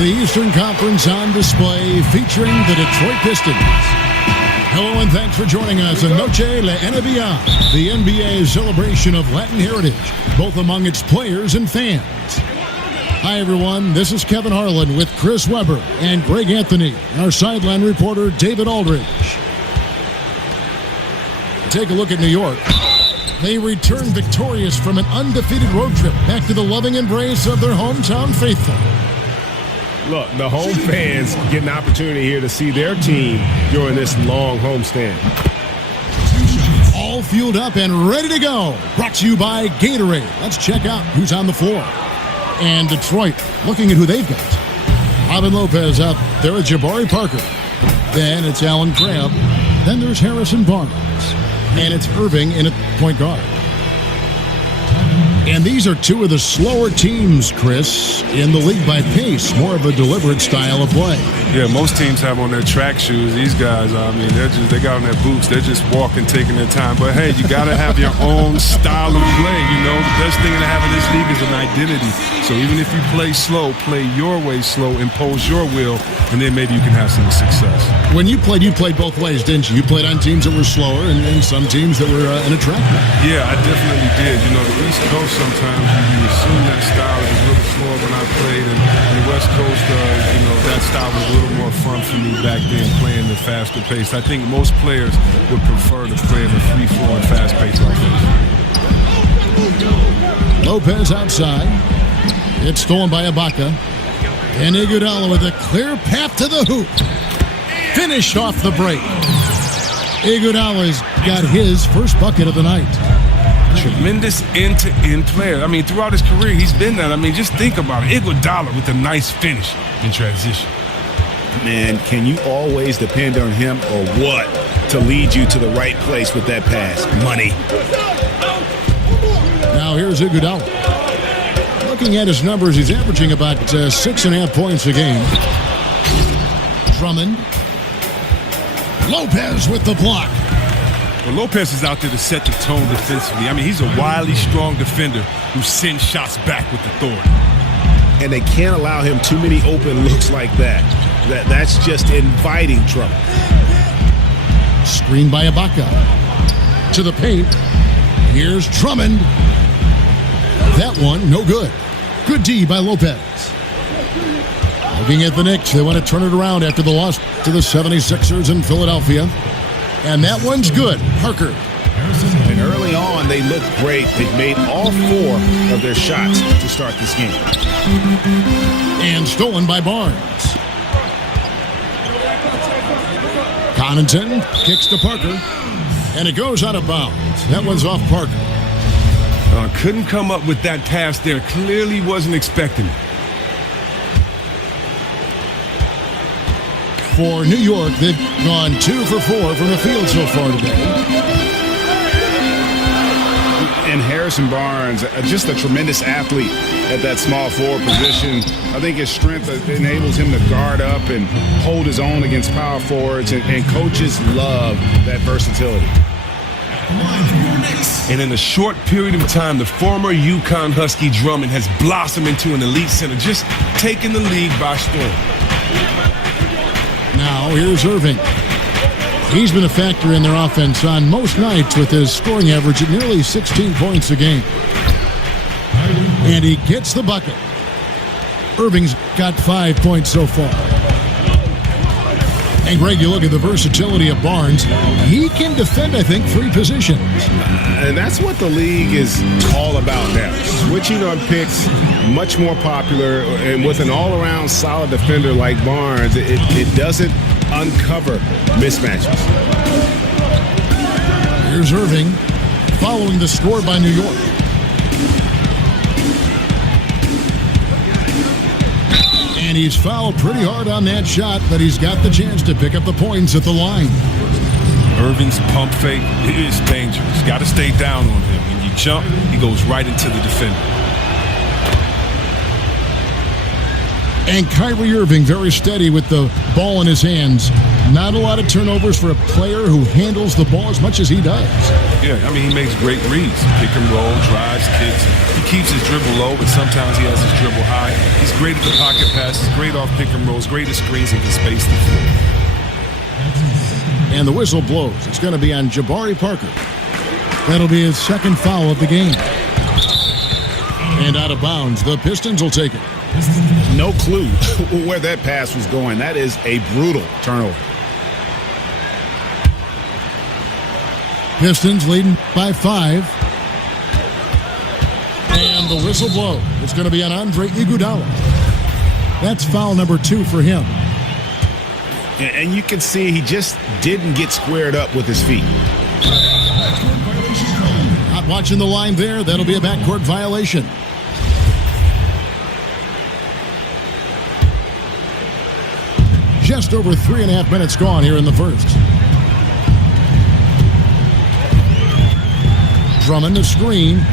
the Eastern Conference on display featuring the Detroit Pistons. Hello and thanks for joining us in Noche La NBA, the NBA celebration of Latin heritage, both among its players and fans. Hi everyone, this is Kevin Harlan with Chris Webber and Greg Anthony, and our sideline reporter David Aldridge. Take a look at New York. They return victorious from an undefeated road trip back to the loving embrace of their hometown faithful. Look, the home fans get an opportunity here to see their team during this long homestand. All fueled up and ready to go. Brought to you by Gatorade. Let's check out who's on the floor. And Detroit, looking at who they've got. Robin Lopez out there with Jabari Parker. Then it's Alan Crabb. Then there's Harrison Barnes. And it's Irving in at point guard. And these are two of the slower teams, Chris, in the league by pace. More of a deliberate style of play. Yeah, most teams have on their track shoes. These guys, I mean, they got on their boots. They're just walking, taking their time. But, hey, you got to have your own style of play. You know, the best thing to have in this league is an identity. So even if you play slow, play your way slow, impose your will, and then maybe you can have some success. When you played both ways, didn't you? You played on teams that were slower and some teams that were in a track. Yeah, I definitely did. You know, the East Coast sometimes you assume that style is a little slower when I played, and the West Coast, you know, that style was a little more fun for me back then, playing the faster pace. I think most players would prefer to play in a free-flowing, fast-paced offense. Lopez outside. It's stolen by Ibaka. And Iguodala with a clear path to the hoop. Finished off the break. Iguodala's got his first bucket of the night. Tremendous end-to-end player. I mean, throughout his career, he's been that. I mean, just think about it. Iguodala with a nice finish in transition. Man, can you always depend on him or what to lead you to the right place with that pass? Money. Now here's Iguodala. Looking at his numbers, he's averaging about 6.5 points a game. Drummond. Lopez with the block. Well, Lopez is out there to set the tone defensively. I mean, he's a wily, strong defender who sends shots back with authority. And they can't allow him too many open looks like that. That's just inviting trouble. Screen by Ibaka. To the paint. Here's Drummond. That one, no good. Good D by Lopez. Looking at the Knicks, they want to turn it around after the loss to the 76ers in Philadelphia. And that one's good. Parker. And early on, they looked great. They've made all 4 of their shots to start this game. And stolen by Barnes. Connaughton kicks to Parker. And it goes out of bounds. That one's off Parker. Couldn't come up with that pass there. Clearly wasn't expecting it. For New York, they've gone 2 for 4 from the field so far today. And Harrison Barnes, just a tremendous athlete at that small forward position. I think his strength enables him to guard up and hold his own against power forwards, and coaches love that versatility. And in a short period of time, the former UConn Husky Drummond has blossomed into an elite center, just taking the league by storm. Now here's Irving. He's been a factor in their offense on most nights with his scoring average at nearly 16 points a game. And he gets the bucket. Irving's got 5 points so far. And Greg, you look at the versatility of Barnes. He can defend, I think, 3 positions. And that's what the league is all about now. Switching on picks, much more popular. And with an all-around solid defender like Barnes, it doesn't uncover mismatches. Here's Irving following the score by New York. And he's fouled pretty hard on that shot, but he's got the chance to pick up the points at the line. Irving's pump fake is dangerous. Got to stay down on him. When you jump, he goes right into the defender. And Kyrie Irving very steady with the ball in his hands. Not a lot of turnovers for a player who handles the ball as much as he does. Yeah, I mean, he makes great reads. Pick and roll, drives, kicks. He keeps his dribble low, but sometimes he has his dribble high. He's great at the pocket passes, great off pick and rolls, great at screens and can space the floor. And the whistle blows. It's going to be on Jabari Parker. That'll be his second foul of the game. And out of bounds, the Pistons will take it. No clue where that pass was going. That is a brutal turnover. Pistons leading by 5. And the whistle blows. It's going to be on Andre Iguodala. That's foul number 2 for him. And you can see he just didn't get squared up with his feet. Not watching the line there. That'll be a backcourt violation. Just over 3.5 minutes gone here in the first. Drummond the screen.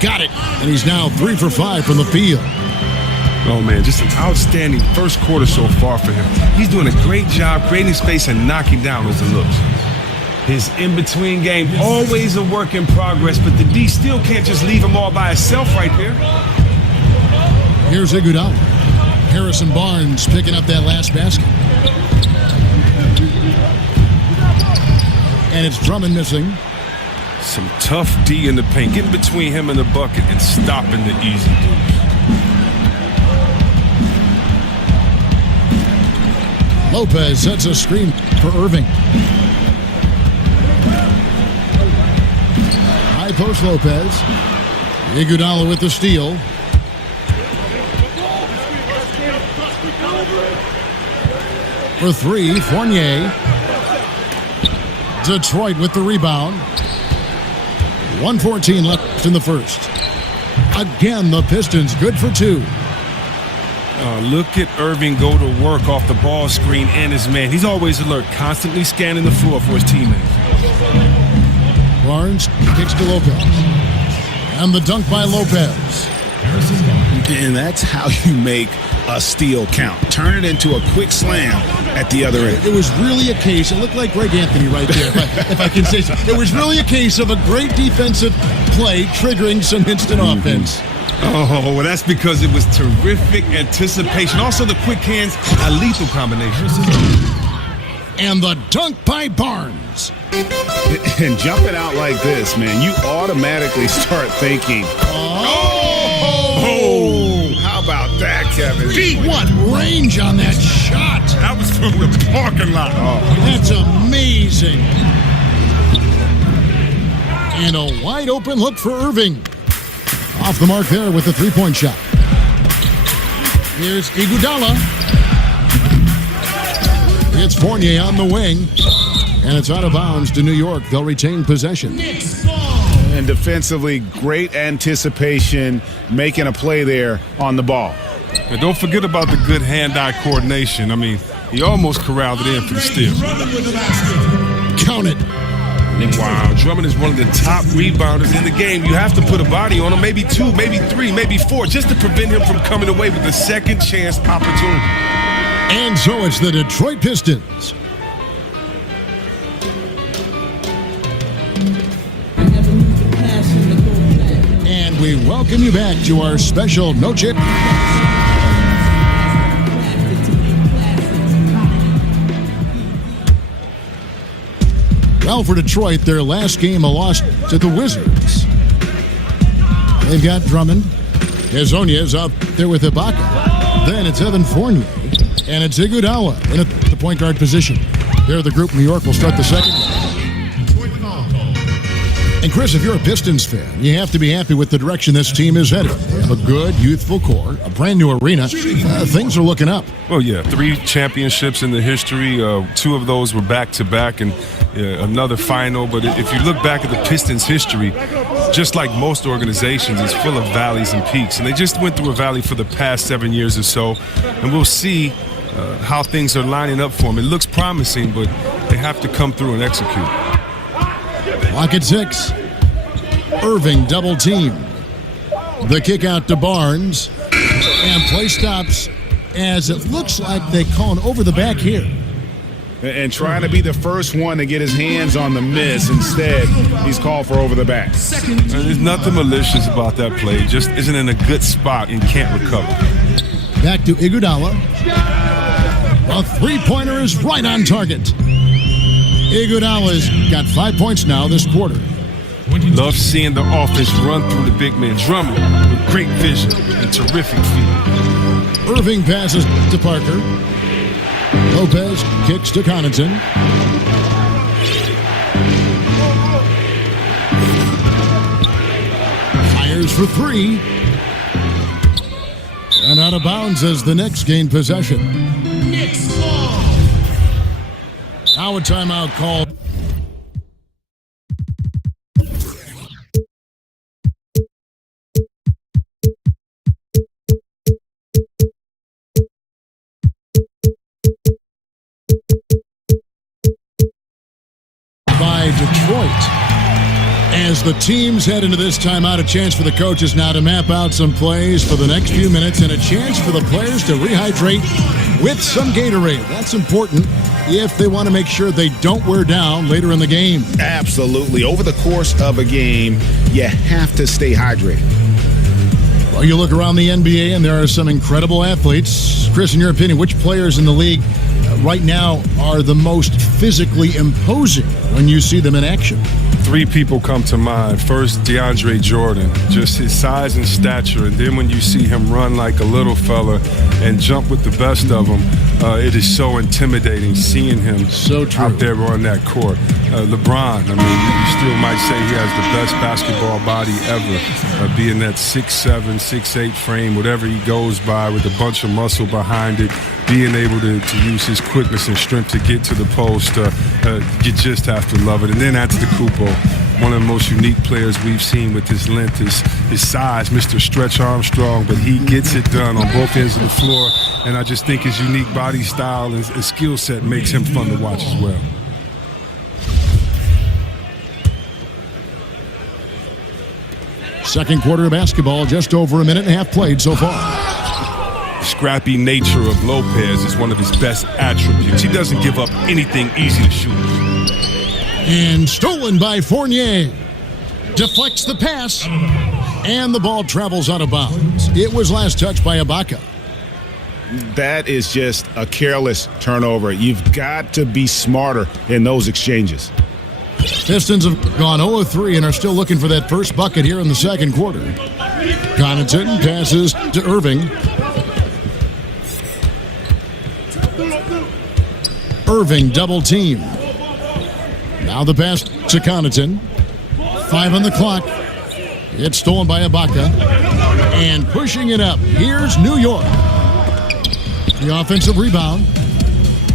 Got it. And he's now 3 for 5 from the field. Oh, man, just an outstanding first quarter so far for him. He's doing a great job creating space and knocking down those looks. His in-between game, always a work in progress, but the D still can't just leave him all by himself right there. Here's Iguodala. Harrison Barnes picking up that last basket. And it's Drummond missing. Some tough D in the paint, getting between him and the bucket and stopping the easy dudes. Lopez sets a screen for Irving. High post Lopez. Iguodala with the steal. For 3, Fournier. Detroit with the rebound. 1:14 left in the first. Again, the Pistons good for 2. Look at Irving go to work off the ball screen and his man. He's always alert, constantly scanning the floor for his teammates. Barnes kicks to Lopez. And the dunk by Lopez. And that's how you make a steal count. Turn it into a quick slam at the other end. It was really a case, it looked like Greg Anthony right there, if I can say so. It was really a case of a great defensive play triggering some instant offense. Oh, well, that's because it was terrific anticipation. Also, the quick hands, a lethal combination. And the dunk by Barnes. And jumping out like this, man, you automatically start thinking, oh, how about that, Kevin? Gee, what range on that shot. That was from the parking lot. Oh. That's amazing. And a wide open look for Irving. Off the mark there with the three-point shot. Here's Iguodala. It's Fournier on the wing. And it's out of bounds to New York. They'll retain possession. And defensively, great anticipation, making a play there on the ball. And don't forget about the good hand-eye coordination. I mean, he almost corralled it in for the steal. Count it. Wow, Drummond is one of the top rebounders in the game. You have to put a body on him, maybe 2, maybe 3, maybe 4, just to prevent him from coming away with a second chance opportunity. And so it's the Detroit Pistons. And we welcome you back to our special Noche. Well, for Detroit, their last game, a loss to the Wizards. They've got Drummond. Hezonja's out there with Ibaka. Then it's Evan Fournier. And it's Iguodala in the point guard position. There, the group, New York, will start the second. And Chris, if you're a Pistons fan, you have to be happy with the direction this team is headed. They have a good, youthful core, a brand new arena. Things are looking up. Well, yeah, 3 championships in the history. 2 of those were back-to-back, and another final. But if you look back at the Pistons' history, just like most organizations, it's full of valleys and peaks. And they just went through a valley for the past 7 years or so. And we'll see how things are lining up for them. It looks promising, but they have to come through and execute. Clock at 6. Irving double team. The kick out to Barnes. And play stops as it looks like they call an over the back here. And trying to be the first one to get his hands on the miss. Instead, he's called for over the back. There's nothing malicious about that play. Just isn't in a good spot and can't recover. Back to Iguodala. A three-pointer is right on target. Iguodala's got 5 points now this quarter. Love seeing the offense run through the big man. Drummond with great vision and terrific feet. Irving passes to Parker. Lopez kicks to Connaughton. Fires for three. And out of bounds as the Knicks gain possession. Now a timeout called. By Detroit. As the teams head into this timeout, a chance for the coaches now to map out some plays for the next few minutes and a chance for the players to rehydrate with some Gatorade. That's important if they want to make sure they don't wear down later in the game. Absolutely. Over the course of a game, you have to stay hydrated. Well, you look around the NBA and there are some incredible athletes. Chris, in your opinion, which players in the league right now are the most physically imposing when you see them in action? Three people come to mind. First, DeAndre Jordan, just his size and stature. And then when you see him run like a little fella and jump with the best of them, it is so intimidating seeing him out there on that court. LeBron, I mean, you still might say he has the best basketball body ever, being that 6'7", 6'8" frame, whatever he goes by with a bunch of muscle behind it, being able to use his quickness and strength to get to the post. You just have to love it. And then Antetokounmpo, one of the most unique players we've seen with his length, his size, Mr. Stretch Armstrong, but he gets it done on both ends of the floor. And I just think his unique body style and his skill set makes him fun to watch as well. Second quarter of basketball, just over a minute and a half played so far. The scrappy nature of Lopez is one of his best attributes. He doesn't give up anything easy to shoot. And stolen by Fournier. Deflects the pass. And the ball travels out of bounds. It was last touched by Ibaka. That is just a careless turnover. You've got to be smarter in those exchanges. Pistons have gone 0-3 and are still looking for that first bucket here in the second quarter. Connaughton passes to Irving. Irving double team. Now the pass to Connaughton. 5 on the clock. It's stolen by Ibaka. And pushing it up, here's New York. The offensive rebound.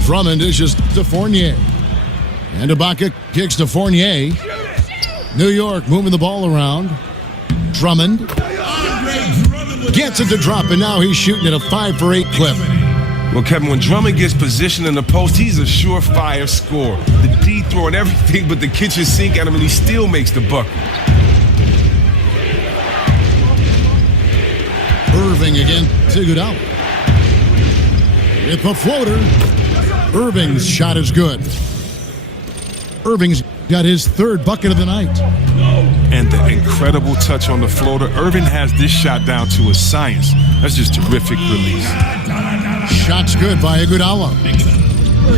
Drummond dishes to Fournier. And Ibaka kicks to Fournier. New York moving the ball around. Drummond gets it to drop, and now he's shooting at a 5-for-8 clip. Well, Kevin, when Drummond gets positioned in the post, he's a surefire scorer. The D throwing everything but the kitchen sink at him, and he still makes the bucket. Irving again to Iguodala. With the floater. Irving's shot is good. Irving's got his third bucket of the night. And the incredible touch on the floater. Irving has this shot down to a science. That's just terrific release. Shot's good by Iguodala.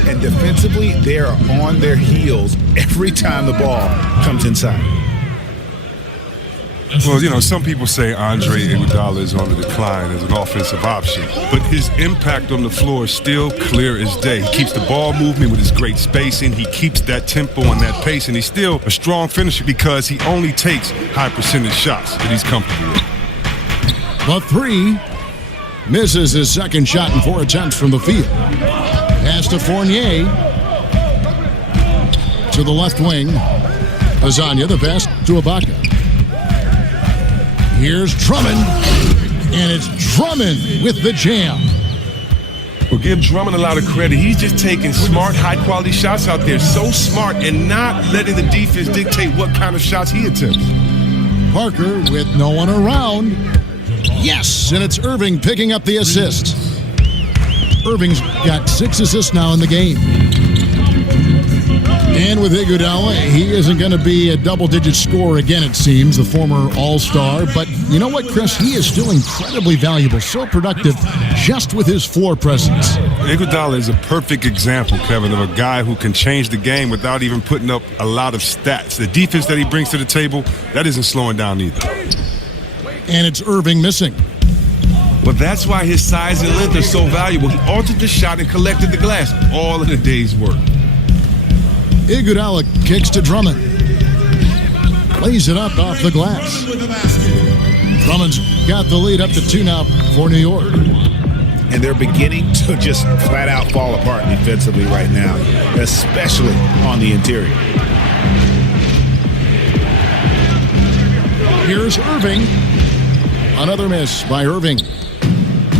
And defensively, they are on their heels every time the ball comes inside. Well, you know, some people say Andre Iguodala is on the decline as an offensive option, but his impact on the floor is still clear as day. He keeps the ball moving with his great spacing. He keeps that tempo and that pace, and he's still a strong finisher because he only takes high percentage shots that he's comfortable with. The three misses his second shot in 4 attempts from the field. Pass to Fournier. To the left wing. Lasagna, the pass to Ibaka. Here's Drummond, and it's Drummond with the jam. Well, give Drummond a lot of credit. He's just taking smart, high-quality shots out there. So smart and not letting the defense dictate what kind of shots he attempts. Parker with no one around. Yes, and it's Irving picking up the assist. Irving's got 6 assists now in the game. And with Iguodala, he isn't going to be a double-digit scorer again, it seems, the former All-Star. But you know what, Chris? He is still incredibly valuable, so productive just with his floor presence. Iguodala is a perfect example, Kevin, of a guy who can change the game without even putting up a lot of stats. The defense that he brings to the table, that isn't slowing down either. And it's Irving missing. But that's why his size and length are so valuable. He altered the shot and collected the glass, all in a day's work. Iguodala kicks to Drummond. Lays it up off the glass. Drummond's got the lead up to 2 now for New York. And they're beginning to just flat out fall apart defensively right now, especially on the interior. Here's Irving. Another miss by Irving.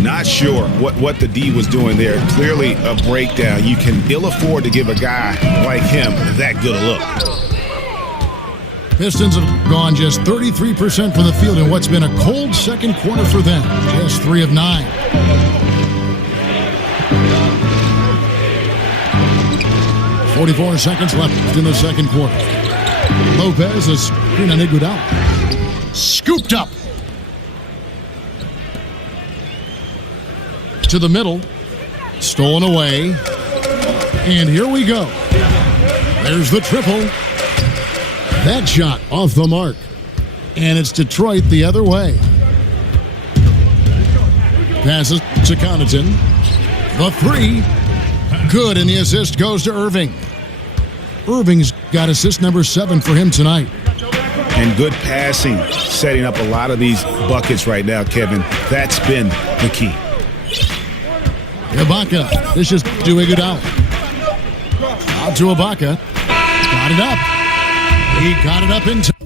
Not sure what the D was doing there. Clearly a breakdown. You can ill afford to give a guy like him that good a look. Pistons have gone just 33% from the field in what's been a cold second quarter for them. Just 3 of 9. .44 seconds left in the second quarter. Lopez is screen on Iguodala. Scooped up. To the middle. Stolen away. And here we go. There's the triple. That shot off the mark. And it's Detroit the other way. Passes to Connaughton. The 3. Good, and the assist goes to Irving. Irving's got assist number 7 for him tonight. And good passing, setting up a lot of these buckets right now, Kevin. That's been the key. Ibaka, this is to Iguodala. Out to Ibaka. Got it up. He got it up in time.